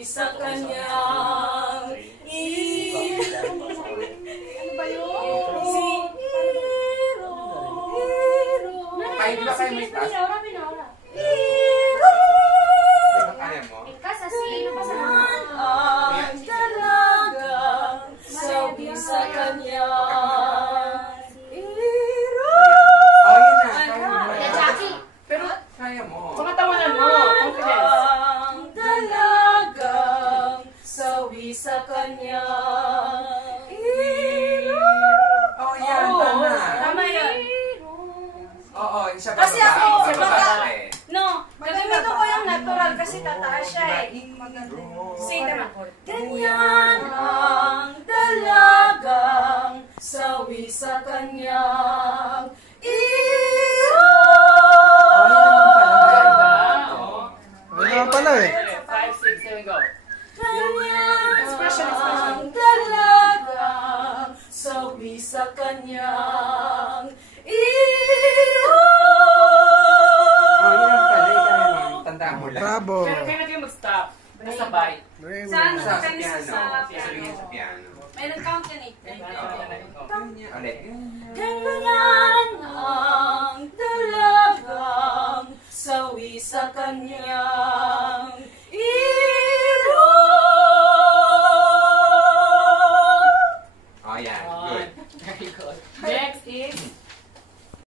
sawi sa kanyang Ano ba yun? Si Hiro. Ay, di ba kayo may taas? Hiro. Kaya mo? Ang dalagang sawi sa kanyang hiro. Oh, yun na. Kaya mo. Pero, Kaya mo. pangatawanan mo. Confidence. Ang dalagang sawi sa kanyang hiro. Oh, yan. Tama. Tama yan. Oo, isa pa Kasi ako, Isa pa babae. No, gagamitin ko yung natural kasi tataas siya eh. Sing naman. Ganyan ang dalagang sawi sa kanyang iro. Ano pala eh? 5, 6, 7, go. Ganyan ang dalagang sawi sa kanyang iro. Oh, yun ang pala. Kaya mo. Tandaan mo lang. Bravo. Pero kailan kayo mag-stop? Nasabay. Saan? Sa Sa piano. sa Sabihin sa piano. May nag-count yan eh. Ulit. Ganyan ang dalagang sawi sa kanya.